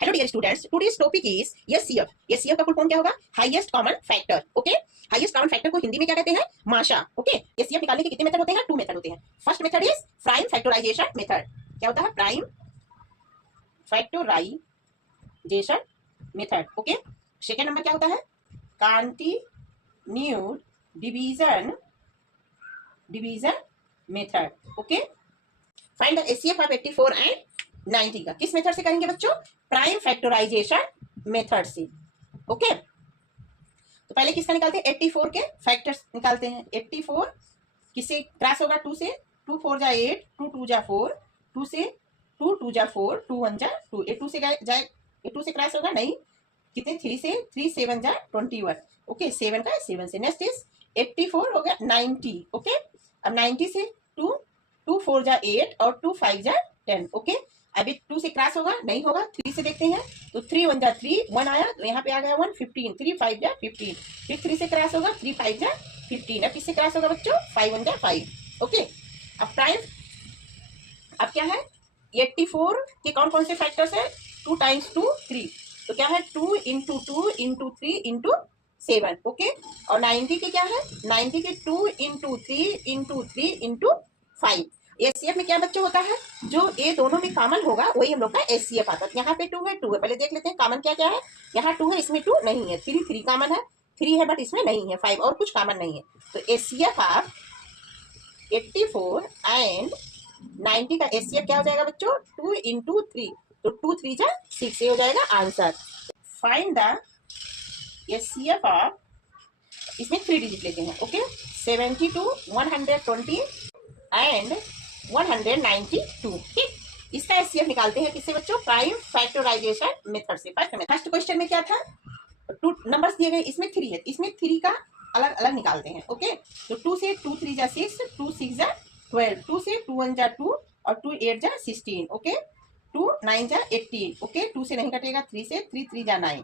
Hello dear students, today's topic is HCF. HCF का full form क्या होगा? Highest common factor. Okay, highest common factor को हिंदी में क्या कहते हैं? माशा। ओके, एचसीएफ निकालने के कितने मेथड होते हैं? 2 मेथड होते हैं। First method is prime factorization method. क्या होता है? Prime factorization method. Okay, second number क्या होता है? Continued division method. Okay, find the HCF of 84 and 90 का किस मेथड से करेंगे बच्चों? प्राइम फैक्टराइजेशन मेथड से। ओके, तो पहले किसका निकालते हैं? 84 के फैक्टर्स निकालते हैं। 84 किससे क्रॉस होगा? 2 से। 2 4 जा 8, 2 2 जा 4, 2 से 2 2 जा 4, 2 1 जा 2, 2 से जाए 2 से क्रॉस होगा नहीं। कितने? 3 से 3 7 जा 21। ओके, 7 का 7 से। नेक्स्ट इज 84 हो गया 90। ओके, अब 90 से 2 2 4 जा 8 और 2 5 जा 10। ओके, अभी 2 से क्रॉस होगा नहीं होगा। 3 से देखते हैं तो 3 1 जा 3, 1 आया तो यहाँ पे आ गया 1, 15। 3 5 जा 15, फिर 3 से क्रॉस होगा 3 5 जा 15। अब किससे क्रॉस होगा बच्चों? 5 1 जा 5। ओके, अब प्राइम अब क्या है? 84 के कौन कौन से फैक्टर्स है? 2 टाइम्स 2 3, तो क्या है? 2 इंटू 2 इंटू 3 इंटू 7। ओके, और 90 के क्या है? 90 के 2 इंटू 3 इंटू 3 इंटू 5। एचसीएफ में क्या बच्चों होता है? जो ये दोनों में कॉमन होगा वही हम लोग का एचसीएफ आता है। यहाँ पे 2 है, 2 है। पहले देख लेते हैं कॉमन क्या क्या है। यहाँ 2 है, इसमें 2 नहीं है। 3 3 कॉमन है, 3 है बट इसमें नहीं है। 5 और कुछ कॉमन नहीं है। तो एचसीएफ ऑफ 84 एंड 90 का एचसीएफ क्या हो जाएगा बच्चों? 2 इंटू 3, तो 2 3 जा 6 हो जाएगा answer. Find the HCF of, इसमें 3 डिजिट लेते हैं। Okay, 72 120 and 192। ठीक, इसका एचसीएफ निकालते हैं किससे बच्चों? प्राइम फैक्टराइजेशन मेथड से। फर्स्ट क्वेश्चन में क्या था? 2 नंबर्स दिए गए, इसमें 3 है, इसमें 3 का अलग अलग निकालते हैं। ओके, तो 2 से 2 3 जा 6, 2 6 जा 12, 2 से 2 1 जा 2 और 2 8 जा 16। ओके, 2 9 जा 18। ओके, 2 से नहीं कटेगा, 3 से 3 3 जा 9।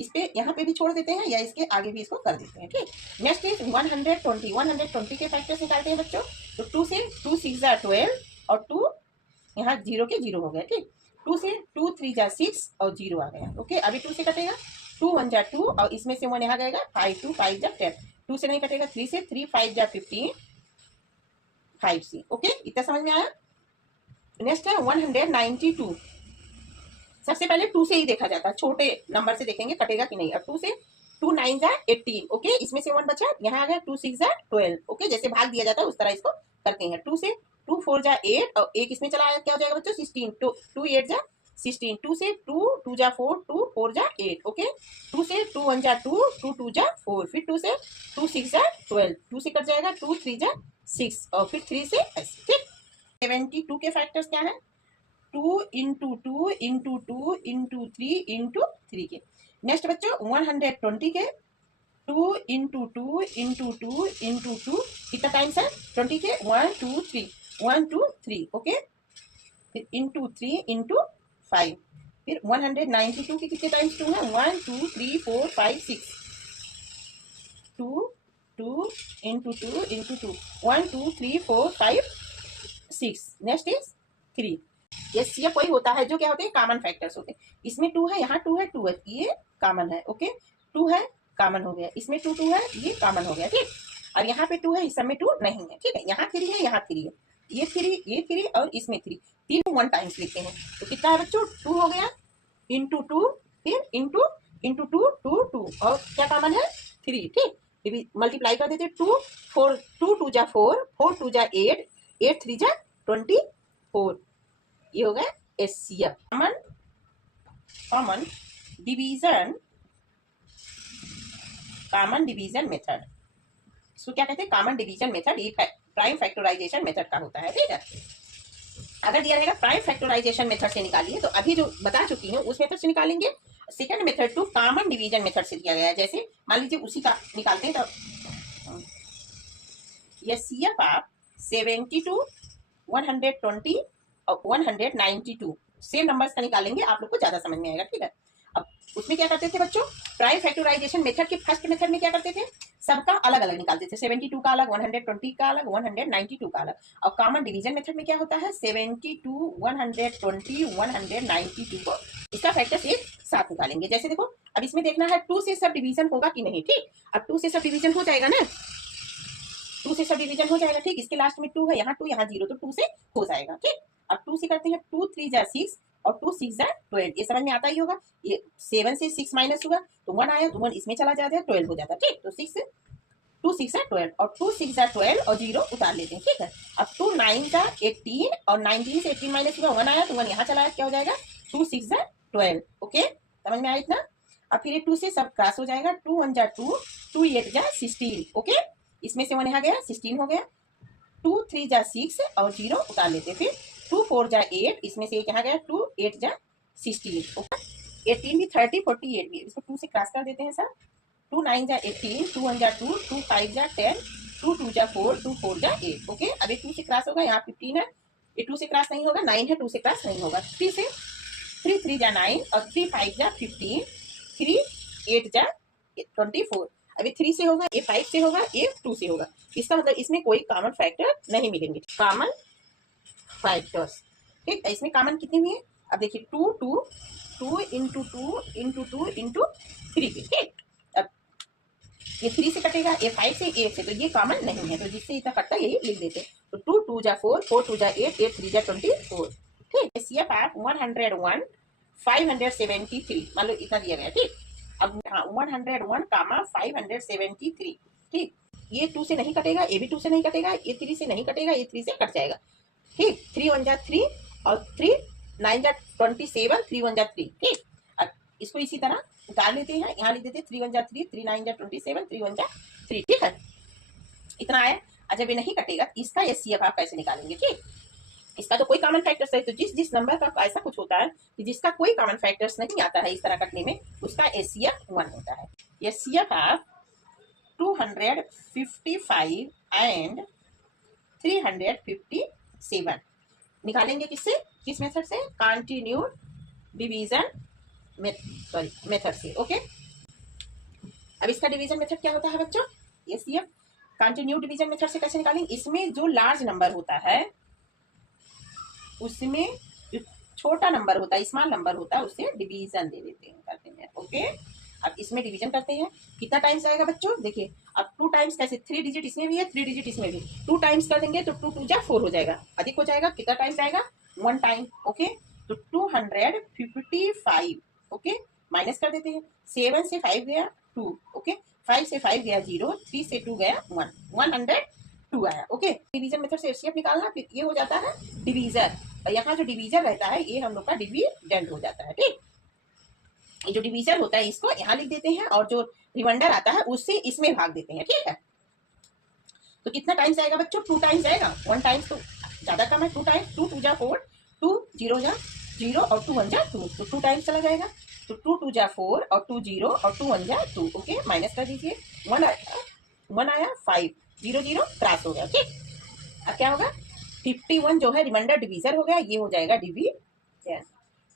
इस पे यहाँ पे भी छोड़ देते हैं या इसके आगे भी इसको कर देते हैं। ठीक, नेक्स्ट इज 120 के फैक्टर्स निकालते हैं बच्चों। तो 2 से 2 6 जा 12 और 2 यहाँ 0 के 0 हो गया। ठीक, 2 से 2 3 जा 6 और 0 आ गया। ओके, अभी 2 से कटेगा, 2 1 जा 2 और इसमें से 1 यहाँ जाएगा 5 2 5 जा 10। 2 से नहीं कटेगा, 3 से 3 5 जा 15 5 से। ओके, इतना समझ में आया? नेक्स्ट है 192। सबसे पहले 2 से ही देखा जाता है, छोटे नंबर से देखेंगे कटेगा कि नहीं। अब 2 से 2 9 जा 18। ओके, इसमें से 1 बचा, यहाँ आ गया 2 6 जा 12। ओके, जैसे भाग दिया जाता है उस तरह इसको करते हैं। 2 से 2 4 जा 8 और 1 इसमें चला आया, क्या हो जाएगा बच्चों? 16। 2 8 जा 16। 2 से 2 2 जा 4, 2 4 जा 8। ओके, 2 से 2 1 जा 2, 2 2 जा 4, फिर 2 से 2 6 जा 12, 2 से कट जाएगा 2 3 जा 6 और फिर 3 से ऐसे। ठीक, 72 के फैक्टर्स क्या है? 2 इंटू 2 इंटू 2 इंटू 3 इंटू 3 के। नेक्स्ट बच्चों 120 के 2 इंटू 2 इंटू 2 इंटू 2 कितना टाइम्स है? 20 के 1 2 3 1 2 3। ओके, फिर इंटू 3 इंटू 5। फिर 192 के कितने टाइम्स 2 है? 1 2 3 4 5 6। 2 2 into 2 into 2 1 2 3 4 5 6। Next is 3। HCF वही होता है जो क्या होते हैं? कॉमन फैक्टर्स होते हैं। इसमें 2 है, यहाँ 2 है, 2 है, ये कॉमन है। ओके, 2 है कॉमन हो गया, इसमें 2 2 है, ये कॉमन हो गया। ठीक, और यहाँ पे 2 है, इस समय 2 नहीं है। ठीक है, यहाँ 3 है, यहाँ 3 है, ये 3 और इसमें 3 तीन 1 टाइम्स लिखते हैं। तो कितना है बच्चों? 2 हो गया इंटू 2, फिर इंटू इंटू 2 2 2 और क्या कॉमन है? 3। ठीक, मल्टीप्लाई कर देते 2 4 2 2 जा 4, 4 2 जा 8, 8 3 जा 24। ये हो गया एचसीएफ, कॉमन डिवीजन मेथड। इसको क्या कहते हैं? Common division method. ये प्राइम फैक्टराइजेशन मेथड का होता है। ठीक है, अगर दिया रहेगा प्राइम फैक्टराइजेशन मेथड से निकालिए, तो अभी जो बता चुकी हूँ उस मेथड से निकालेंगे। Second method two common division method से दिया गया है। जैसे मान लीजिए उसी का निकालते हैं, तो एचसीएफ ऑफ 72 120 और 192 सेम नंबर्स का निकालेंगे, आप लोग को ज्यादा समझ में आएगा। ठीक है, अब उसमें क्या करते थे बच्चों? प्राइम फैक्टराइजेशन मेथड के फर्स्ट मेथड में क्या करते थे? सबका अलग अलग निकालते थे, 72 का अलग, 120 का अलग, 192 का अलग। और कॉमन डिवीजन मेथड में क्या होता है, 72, 120, 192 को इसका फैक्टर्स एक साथ निकालेंगे। जैसे देखो अब इसमें देखना है 2 से सब डिवीजन होगा कि नहीं, ठीक। अब 2 से सब डिवीजन हो जाएगा ना, 2 से सब डिवीजन हो जाएगा, ठीक। इसके लास्ट में 2 है, यहाँ 2 यहाँ 0, तो 2 से हो जाएगा, ठीक। अब 2 से करते हैं, 2 3 जा 6 और 2 6 जा 12, ये समझ में आता ही होगा। ये 7 से 6 माइनस हुआ तो 1 आया, तो 1 इसमें चला जाता है, 12 हो जाता है, ठीक। तो 6 2 6 जा 12 और 2 6 जा 12 और 0 उतार लेते हैं, ठीक है। अब 2 9 जा 18 और 19 से 18 माइनस हुआ 1 आया, तो 1 यहाँ चला आया, क्या हो जाएगा 2 6 जा 12, ओके, समझ में आया इतना। अब फिर 2 से सब क्रॉस हो जाएगा, 2 1 जा 2, 2 8 जा 16, ओके, इसमें से 1 यहाँ गया 16 हो गया, 2 3 जा 6 और 0 उतार लेते, फिर 2 4 जा 8, इसमें से एक यहाँ गया, 2 8 जा 16, ओके। 18 भी 30, 48 भी, इसको 2 से क्रॉस कर देते हैं सर। 2 9 जा 18, 2 1 जा 2, 2 5 जा 10, 2 2 जा 4, 2 4 जा 8, ओके। अब 2 से क्रॉस होगा, यहाँ 15 है, ये 2 से क्रॉस नहीं होगा, 9 है, 2 से क्रॉस नहीं होगा। 3 से 3 3 जा 9 और 3 5 जा 15, 3 8 जा 24। अभी 3 से होगा, ये 5 से होगा, ये 2 से होगा। इसका मतलब इसमें कोई कॉमन फैक्टर नहीं मिलेंगे, कॉमन फैक्टर्स, ठीक। इसमें कॉमन कितने हुए, अब देखिए 2 2 2 इंटू 2 इंटू 2 इंटू 3 पे, ठीक। अब ये 3 से कटेगा, ये 5 से 8 से, तो ये कॉमन नहीं है, तो जिससे इतना कटता है यही लिख देते। तो 2 2 जा 4, 4 2 जा 8, 8 3 जा 24, ठीक। सीएफ आप 101 573, मान लो इतना दिया गया, ठीक। अब हाँ 101 कामा 573, ठीक। ये 2 से नहीं कटेगा, ये भी 2 से नहीं कटेगा, ये 3 से नहीं कटेगा, ये 3 से कट जाएगा, ठीक। 3 1 जा 3 और 3 9 जा 27, 3 1 जा 3, ठीक। अब इसको इसी तरह उतार लेते हैं, यहाँ लिख देते हैं 3 1 जा 3, 3 9 जा 27, 3 1 जा 3, ठीक है। इतना आया। जब ये नहीं कटेगा इसका एचसीएफ आप कैसे निकालेंगे, ठीक। इसका तो कोई कॉमन फैक्टर्स है, तो जिस नंबर का ऐसा कुछ होता है कि जिसका कोई कॉमन फैक्टर्स नहीं आता है इस तरह कटने में, उसका एचसीएफ 1 होता है। एचसीएफ आप 255 एंड 357 निकालेंगे, किससे, किस मेथड से, कंटिन्यूड डिवीजन मेथड से, ओके। अब इसका डिवीजन मेथड क्या होता है बच्चों, एचसीएफ कंटिन्यूड डिवीजन मेथड से कैसे निकालेंगे, इसमें जो लार्ज नंबर होता है उसमें जो छोटा नंबर होता है, स्मॉल नंबर होता है, उससे डिवीजन दे देते हैं, करते हैं, ओके। अब इसमें डिवीजन करते हैं, कितना टाइम्स आएगा बच्चों, देखिए अब 2 टाइम्स कैसे, 3 डिजिट इसमें भी है, 3 डिजिट इसमें भी, 2 टाइम्स कर देंगे तो 2 2 जा 4 हो जाएगा, अधिक हो जाएगा, कितना टाइम्स आएगा 1 टाइम, ओके। तो 255, ओके, माइनस कर देते हैं, 7 से 5 गया 2, ओके, 5 से 5 गया 0, 3 से 2 गया 1, 102 आया, ओके। डिवीजन मेथड से एचसीएफ निकालना, फिर ये हो जाता है डिवीजर, और यहाँ जो डिवीजर रहता है ये हम लोग का डिविडेंड हो जाता है, ठीक। ये जो डिवीजर होता है इसको यहाँ लिख देते हैं, और जो रिमाइंडर आता है उससे इसमें भाग देते हैं, ठीक है। तो कितना टाइम्स आएगा बच्चों, 2 टाइम्स आएगा, 1 टाइम्स तो ज्यादा कम है, 2 टाइम्स, 2 2 जा 4, 2 0 जा 0 और 2 1 जा 2, तो 2 टाइम्स चला जाएगा, तो 2 2 जा 4 और 2 0 और 2 1 जा 2, ओके, माइनस कर दीजिए, 1 आया 5, 0 0 क्रॉस हो गया, ठीक। अब क्या होगा, 51 जो है रिमाइंडर डिवीजर हो गया, ये हो जाएगा डिवीजन,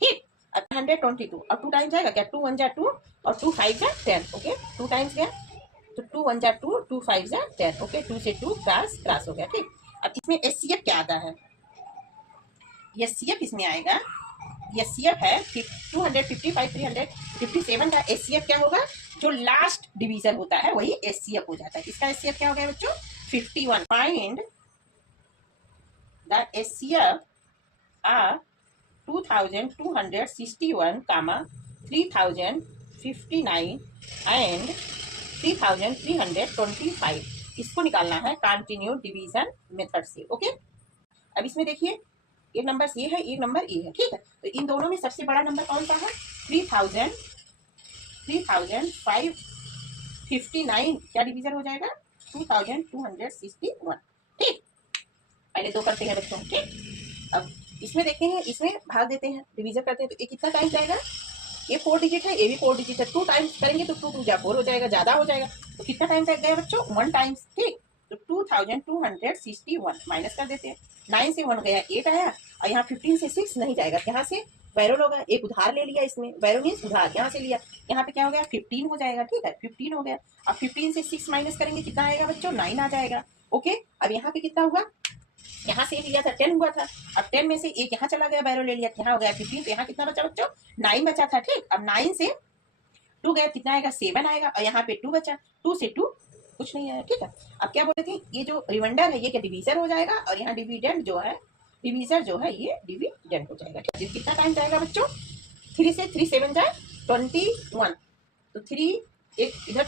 ठीक। अब 122, अब 2 टाइम्स आएगा क्या, 2 1 जा 2 और 2 5 जा 10, ओके, 2 टाइम्स गया, तो 2 1 जा 2, 2 5 जा 10, ओके, 2 से 2 क्रॉस हो गया, ठीक। अब इसमें एचसीएफ क्या आता है, एचसीएफ इसमें आएगा, एचसीएफ है 255 357 का एचसीएफ क्या होगा, जो लास्ट डिवीजन होता है वही एचसीएफ हो जाता है। इसका एचसीएफ क्या हो गया बच्चों, 51, find the HCF are 2261, 3059 and 3325, इसको निकालना है कंटिन्यू डिवीजन मेथड से, ओके। अब इसमें देखिए एक नंबर ये है, एक नंबर ये है, ठीक है। तो इन दोनों में सबसे बड़ा नंबर कौन सा है, 3559, क्या डिवीजन हो जाएगा 2261, ठीक। पहले 2 करते हैं बच्चों, ठीक। अब इसमें देखते हैं, इसमें भाग देते हैं, डिवीजन करते हैं, तो ये कितना टाइम्स आएगा, ये 4 डिजिट है, ये भी 4 डिजिट है, 2 टाइम्स करेंगे तो 2 2 जा 4 हो जाएगा, ज्यादा हो जाएगा, तो कितना टाइम्स आएगा बच्चों, 1 टाइम्स, ठीक। तो 2261 माइनस कर देते हैं, 9 से 1 गया 8 आया, और यहाँ 15 से 6 नहीं जाएगा, यहाँ से वैरो होगा, एक उधार ले लिया इसमें, वैरो मीन्स उधार, यहाँ से लिया, यहाँ पे क्या हो गया 15 हो जाएगा, ठीक है 15 हो गया। अब 15 से 6 माइनस करेंगे कितना आएगा बच्चों, 9 आ जाएगा। ओके, अब यहाँ पे कितना हुआ, यहाँ से लिया था 10 हुआ था, अब 10 में से एक यहाँ चला गया, बैरो ले लिया, यहाँ हो गया 15, तो यहाँ कितना बचा बच्चों 9 बचा था, ठीक। अब 9 से 2 गया, कितना आएगा 7 आएगा, और यहाँ पे 2 बचा, 2 से 2 कुछ नहीं आया, ठीक है। अब क्या बोलते थे, ये जो रिमाइंडर है ये क्या डिवीजर हो जाएगा, और यहाँ डिविडेंड जो है, डिवीजर जो है ये डिविडेंड हो जाएगा, ठीक। कितना टाइम जाएगा बच्चों, 3 से 3 7 जाए 21, तो 3 एक इधर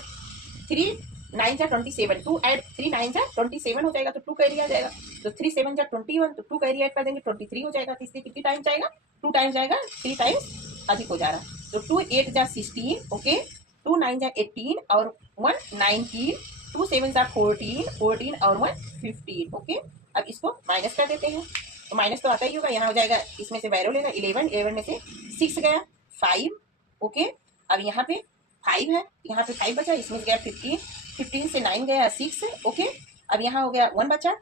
3 9 जा 27, 2 ऐड 3 9 जा 27 हो जाएगा, तो 2 कैरी आ जाएगा, तो 3 7 जा 21, तो 2 कैरी ऐड कर देंगे 23 हो जाएगा, तो इसलिए कितनी टाइम जाएगा 2 टाइम जाएगा, 3 टाइम्स अधिक हो जा रहा, तो 2 8 जा 16, ओके, 2 9 जा 18 और 1 19, 2 7 जा 14, 14 और 1 15, ओके। अब इसको माइनस कर देते हैं, तो माइनस तो आता ही होगा, यहाँ हो जाएगा, इसमें से वैरो लेगा 11, 11 में से 6 गया 5, ओके। अब यहाँ पे 5 है, यहाँ पे 5 बचा, इसमें से गया 15, 15 से 9 गया 6, ओके। अब यहाँ हो गया 1 बचा,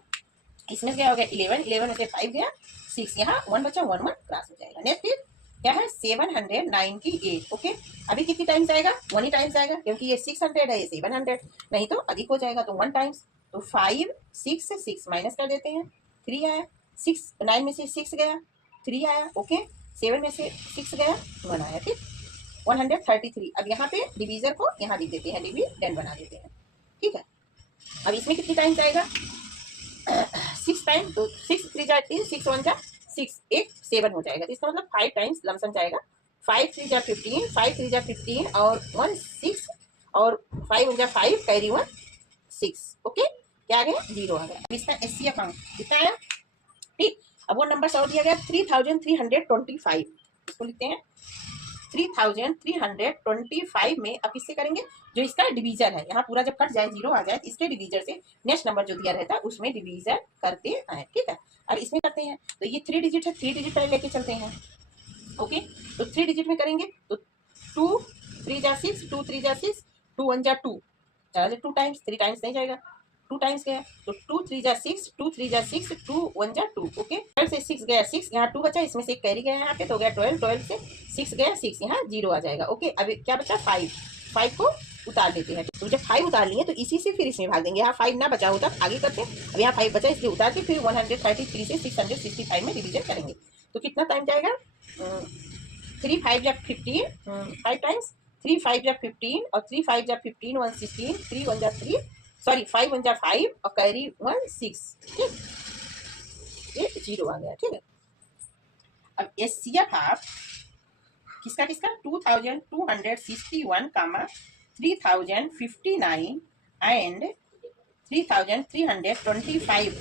इसमें गया हो गया 11, 11 में से 5 गया 6, यहाँ 1 बचा, 1 1 क्रॉस हो जाएगा। नेक्स्ट फिर क्या है 798, ओके। अभी कितनी टाइम्स आएगा, 1 ही टाइम्स आएगा, क्योंकि ये 600 है, ये 700, नहीं तो अधिक हो जाएगा, तो 1 टाइम्स, तो 5 6 से 6 माइनस कर देते हैं, 3 आया, 6 9 में से 6 गया 3 आया, ओके, 7 में से 6 गया 1 आया, ठीक, 133। अब यहाँ पे डिवीजर को यहाँ लिख देते हैं, डिविडेंड बना देते हैं, ठीक है। अब इसमें कितनी टाइम्स आएगा 6 टाइम, तो 6 3 जा 18, 6 1 जा 6, एक 7 हो जाएगा, तो इसका मतलब 5 टाइम्स लमसम जाएगा, 5 3 जा 15, 5 3 जा 15 और 1 6 और 5 1 जा 5 कैरी 1 6, ओके, क्या आ गया 0 आ गया। अब इसका एससी अकाउंट कितना आया, ठीक। अब वो नंबर और दिया गया 3325, इसको लिखते हैं 3325 में अब किससे करेंगे, जो इसका डिवीजर है, यहाँ पूरा जब कट जाए 0 आ जाए, तो इसके डिवीजर से नेक्स्ट नंबर जो दिया रहता है उसमें डिवीजन करते आए, ठीक है। अब इसमें करते हैं, तो ये 3 डिजिट है, 3 डिजिट पहले लेके चलते हैं, ओके। तो 3 डिजिट में करेंगे, तो 2 3 जा 6, 2 3 जा 6, 2 1 जा 2, 2 टाइम्स, 3 टाइम्स नहीं जाएगा, 2 टाइम्स गया, तो 2 3 जा 6, 2 3 जा 6, 2 1 जा 2, ओके। 12 से 6 गया 6, यहाँ 2 बचा, इसमें से एक कैरी गया यहाँ पे, तो गया 12, 12 से 6 गया 6, यहाँ 0 आ जाएगा, ओके। अब क्या बचा 5 को उतार देते हैं, तो जब 5 उतार लिए तो इसी से फिर इसमें भाग देंगे, यहाँ 5 ना बचा होता आगे करते, अब यहाँ 5 बचा इसलिए उतार के फिर 133 से 665 में डिवीजन करेंगे, तो कितना टाइम जाएगा 3 5 जा 15, 5 टाइम्स, 3 5 जा 15 और 3 5 जा 15 1 16, 3 1 जा 3, सॉरी 5 1 जा 5 और कैरी 1 6, ठीक, ये 0 आ गया, ठीक है। अब एचसीएफ ऑफ किसका किसका 2261 कामा 3059 एंड 3325,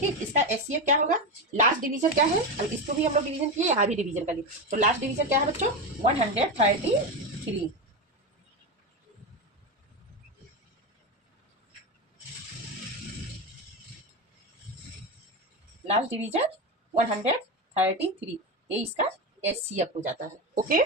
ठीक, इसका एचसीएफ क्या होगा, लास्ट डिवीजन क्या है, अब इसको भी हम लोग डिवीजन किए, यहाँ भी डिवीजन कर लिए, तो लास्ट डिवीजन क्या है बच्चों 133, लास्ट डिवीजन 133, ये इसका एचसीएफ हो जाता है, ओके।